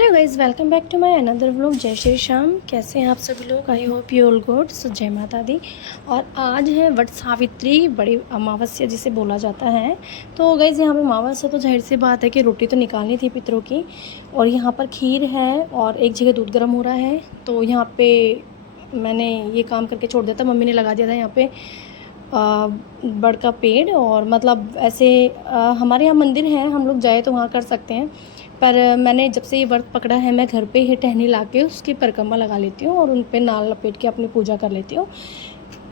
Hello guys, welcome back to my another vlog. जय श्री श्याम। कैसे हैं आप सभी लोग? I hope you all good. So जय माता दी। और आज है वट सावित्री, बड़ी अमावस्या जिसे बोला जाता है। तो गाइज़ यहाँ पे अमावस्या तो जाहिर सी बात है कि रोटी तो निकालनी थी पितरों की। और यहाँ पर खीर है और एक जगह दूध गर्म हो रहा है। तो यहाँ पे मैंने ये काम करके छोड़ दिया था, मम्मी ने लगा दिया था यहाँ पे बड़ का पेड़। और मतलब ऐसे हमारे यहाँ मंदिर है, हम लोग जाए तो वहाँ कर सकते हैं। पर मैंने जब से ये व्रत पकड़ा है, मैं घर पे ही टहनी ला के उसकी परिक्रमा लगा लेती हूँ और उन पे नाल लपेट के अपनी पूजा कर लेती हूँ।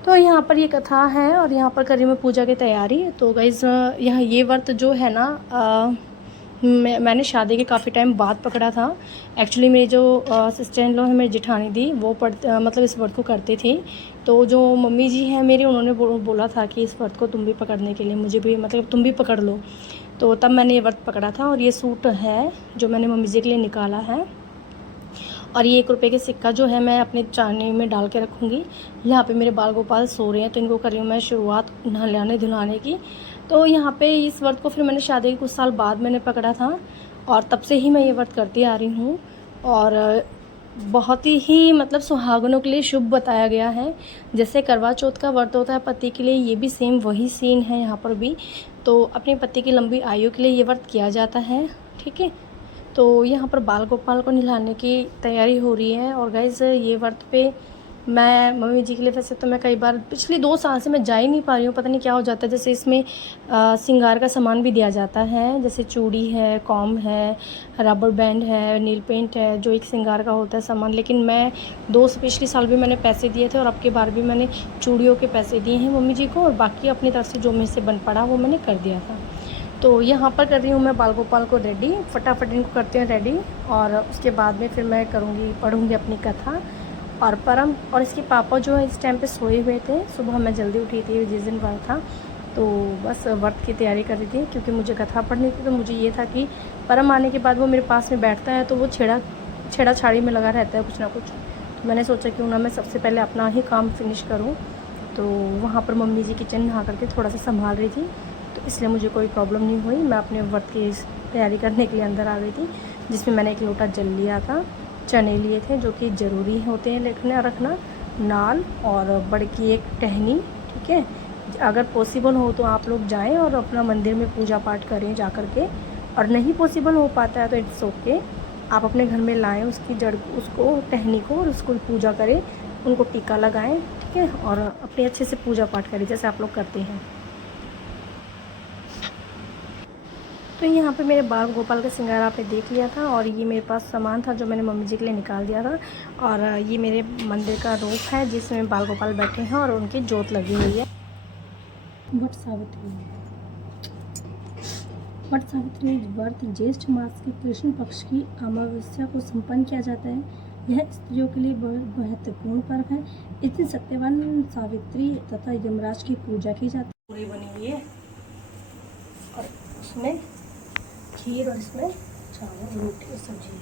तो यहाँ पर ये कथा है और यहाँ पर करी मैं पूजा की तैयारी। तो गाइज़ यहाँ ये व्रत जो है ना, मैंने शादी के काफ़ी टाइम बाद पकड़ा था। एक्चुअली मेरी जो सिस्टर इन लॉ है, मेरी जिठानी दी, वो मतलब इस व्रत को करती थी। तो जो मम्मी जी हैं मेरी, उन्होंने बोला था कि इस व्रत को तुम भी पकड़ने के लिए, मुझे भी मतलब तुम भी पकड़ लो। तो तब मैंने ये व्रत पकड़ा था। और ये सूट है जो मैंने मम्मी जी के लिए निकाला है। और ये 1 रुपये का सिक्का जो है मैं अपने चानी में डाल के रखूँगी। यहाँ पे मेरे बाल गोपाल सो रहे हैं, तो इनको कर रही हूँ मैं शुरुआत नहलाने धुलाने की। तो यहाँ पे इस व्रत को फिर मैंने शादी के कुछ साल बाद मैंने पकड़ा था और तब से ही मैं ये व्रत करती आ रही हूँ। और बहुत ही मतलब सुहागनों के लिए शुभ बताया गया है। जैसे करवा चौथ का व्रत होता है पति के लिए, ये भी सेम वही सीन है यहाँ पर भी। तो अपने पति की लंबी आयु के लिए ये व्रत किया जाता है, ठीक है। तो यहाँ पर बाल गोपाल को नहलाने की तैयारी हो रही है। और गाइज़ ये व्रत पे मैं मम्मी जी के लिए, वैसे तो मैं कई बार पिछले 2 साल से मैं जा ही नहीं पा रही हूँ, पता नहीं क्या हो जाता है। जैसे इसमें श्रृंगार का सामान भी दिया जाता है, जैसे चूड़ी है, कॉम है, रबर बैंड है, नील पेंट है, जो एक श्रृंगार का होता है सामान। लेकिन मैं 2 से पिछले साल भी मैंने पैसे दिए थे और अब की बार भी मैंने चूड़ियों के पैसे दिए हैं मम्मी जी को, और बाकी अपनी तरफ से जो मेरे से बन पड़ा वो मैंने कर दिया था। तो यहाँ पर कर रही हूँ मैं बाल गोपाल को रेडी, फटाफट इनको करते हैं रेडी। और उसके बाद में फिर मैं पढ़ूँगी अपनी कथा और परम। और इसके पापा जो है इस टाइम पे सोए हुए थे, सुबह मैं जल्दी उठी थी जिस दिन व्रत था। तो बस व्रत की तैयारी कर रही थी क्योंकि मुझे कथा पढ़नी थी। तो मुझे ये था कि परम आने के बाद वो मेरे पास में बैठता है तो वो छेड़ा छाड़ी में लगा रहता है कुछ ना कुछ। तो मैंने सोचा क्यों ना मैं सबसे पहले अपना ही काम फिनिश करूँ। तो वहाँ पर मम्मी जी किचन नहा करके थोड़ा सा संभाल रही थी, तो इसलिए मुझे कोई प्रॉब्लम नहीं हुई। मैं अपने व्रत की तैयारी करने के लिए अंदर आ गई थी, जिसमें मैंने 1 लोटा जल लिया था, चने लिए थे जो कि ज़रूरी होते हैं रखना, नाल और बड़ की एक टहनी, ठीक है। अगर पॉसिबल हो तो आप लोग जाएं और अपना मंदिर में पूजा पाठ करें जा कर के। और नहीं पॉसिबल हो पाता है तो इट्स ओके, आप अपने घर में लाएं उसकी जड़, उसको टहनी को, और उसको पूजा करें, उनको टीका लगाएं, ठीक है। और अपने अच्छे से पूजा पाठ करें जैसे आप लोग करते हैं। तो यहाँ पे मेरे बाल गोपाल का श्रृंगार आपने देख लिया था। और ये मेरे पास सामान था जो मैंने मम्मी जी के लिए निकाल दिया था। और ये मेरे मंदिर का रूप है जिसमें बाल गोपाल बैठे हैं और उनकी जोत लगी हुई है। वट सावित्री, वट सावित्री व्रत ज्येष्ठ मास के कृष्ण पक्ष की अमावस्या को संपन्न किया जाता है। यह स्त्रियों के लिए बहुत महत्वपूर्ण पर्व है। इस दिन सत्यवान सावित्री तथा यमराज की पूजा की जाती है। पूरी बनी हुई है और उसमें खीर और इसमें चावल, रोटी और सब्जी।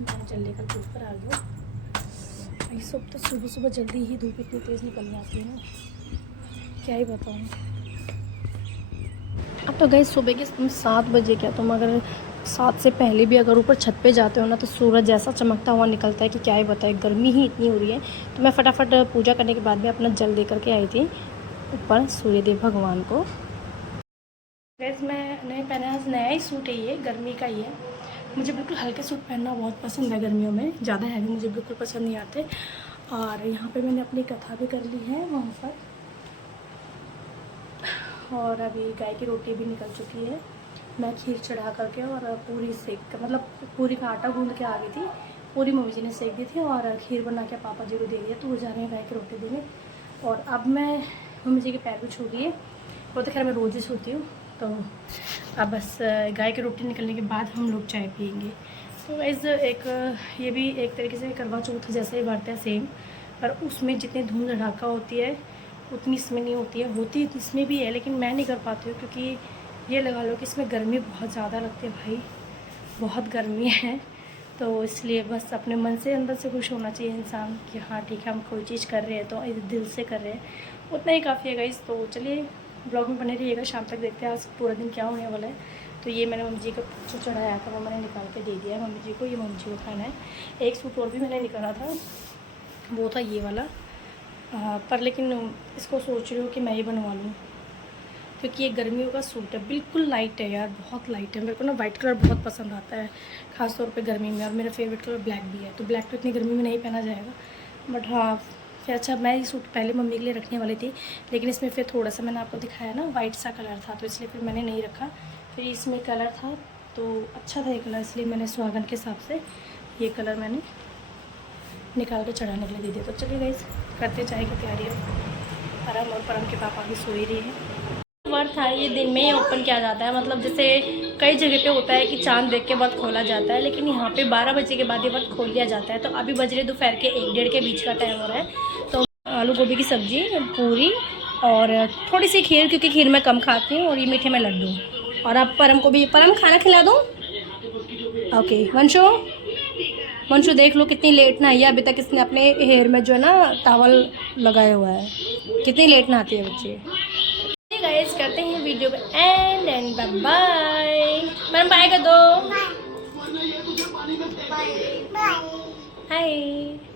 मैं जल लेकर के ऊपर आ गई। ये सब तो सुबह सुबह जल्दी ही धूप इतनी तेज़ निकल जाती है ना, क्या ही बताऊँ। अब तो गई सुबह के तुम 7 बजे, क्या तुम अगर 7 से पहले भी अगर ऊपर छत पे जाते हो ना, तो सूरज ऐसा चमकता हुआ निकलता है कि क्या ही बताए, गर्मी ही इतनी हो रही है। तो मैं फटाफट पूजा करने के बाद में अपना जल दे करके आई थी ऊपर सूर्यदेव भगवान को। ड्रेस मैंने पहना है, नया ही सूट है, ये गर्मी का ही है। मुझे बिल्कुल हल्के सूट पहनना बहुत पसंद है गर्मियों में, ज़्यादा हैवी मुझे बिल्कुल पसंद नहीं आते। और यहाँ पे मैंने अपनी कथा भी कर ली है वहाँ पर। और अभी गाय की रोटी भी निकल चुकी है। मैं खीर चढ़ा करके और पूरी सेक मतलब पूरी का आटा गूंद के आ गई थी। पूरी मम्मी जी ने सेक दी थी और खीर बना के पापा जी को दे दिया, तो वो जा रहे हैं गाय की रोटी देने। और अब मैं मम्मी जी के पैर भी छू दिए, वो तो खैर मैं रोज़ ही छूती हूँ। तो अब बस गाय की रोटी निकलने के बाद हम लोग चाय पियेंगे। तो इस एक ये भी एक तरीके से करवा चौथ जैसे ही बढ़ता है सेम, पर उसमें जितनी धूम धड़ाका होती है उतनी इसमें नहीं होती है। होती इसमें भी है लेकिन मैं नहीं कर पाती हूँ, क्योंकि ये लगा लो कि इसमें गर्मी बहुत ज़्यादा लगती है भाई, बहुत गर्मी है। तो इसलिए बस अपने मन से अंदर से खुश होना चाहिए इंसान कि हाँ ठीक है, हम कोई चीज़ कर रहे हैं तो इस दिल से कर रहे हैं, उतना ही काफ़ी है गाइस। तो चलिए ब्लॉग में बने रहिएगा, शाम तक देखते हैं आज पूरा दिन क्या होने वाला है। तो ये मैंने मम्मी जी को जो चढ़ाया था वो मैंने निकाल के दे दिया है मम्मी जी को, ये मम्मी जी को खाना है। एक सूट और भी मैंने निकाला था, वो था ये वाला, पर लेकिन इसको सोच रही हूँ कि मैं ये बनवा लूँ, क्योंकि ये गर्मियों का सूट है, बिल्कुल लाइट है यार, बहुत लाइट है। मेरे को ना वाइट कलर बहुत पसंद आता है, ख़ास तौर पे गर्मी में, और मेरा फेवरेट कलर ब्लैक भी है। तो ब्लैक तो इतनी गर्मी में नहीं पहना जाएगा, बट हाँ फिर अच्छा, मैं ये सूट पहले मम्मी के लिए रखने वाली थी, लेकिन इसमें फिर थोड़ा सा मैंने आपको दिखाया ना वाइट सा कलर था, तो इसलिए फिर मैंने नहीं रखा। फिर इसमें कलर था तो अच्छा था ये कलर, इसलिए मैंने सुहागन के हिसाब से ये कलर मैंने निकाल के चढ़ाने के लिए दे दिया। तो चलिए गाइस करते चाय की तैयारी है। परम और परम के पापा भी सो ही रही है। वर्थ था ये दिन में ही ओपन किया जाता है, मतलब जैसे कई जगह पे होता है कि चांद देख के व्रत खोला जाता है, लेकिन यहाँ पे 12 बजे के बाद ये व्रत खोल लिया जाता है। तो अभी बज रहे दोपहर के 1-1:30 के बीच का टाइम हो रहा है। तो आलू गोभी की सब्जी, पूरी और थोड़ी सी खीर, क्योंकि खीर मैं कम खाती हूँ, और ये मीठे में लड्डू। और अब परम को भी, परम खाना खिला दूँ? ओके। वंशु, वंशु देख लो कितनी लेट नहाई है अभी तक, इसने अपने हेयर में जो है ना टॉवल लगाया हुआ है, कितनी लेट नहाती है बच्ची। गाइस करते हैं वीडियो को end bye bye. Ma'am bye कर दो। हाय।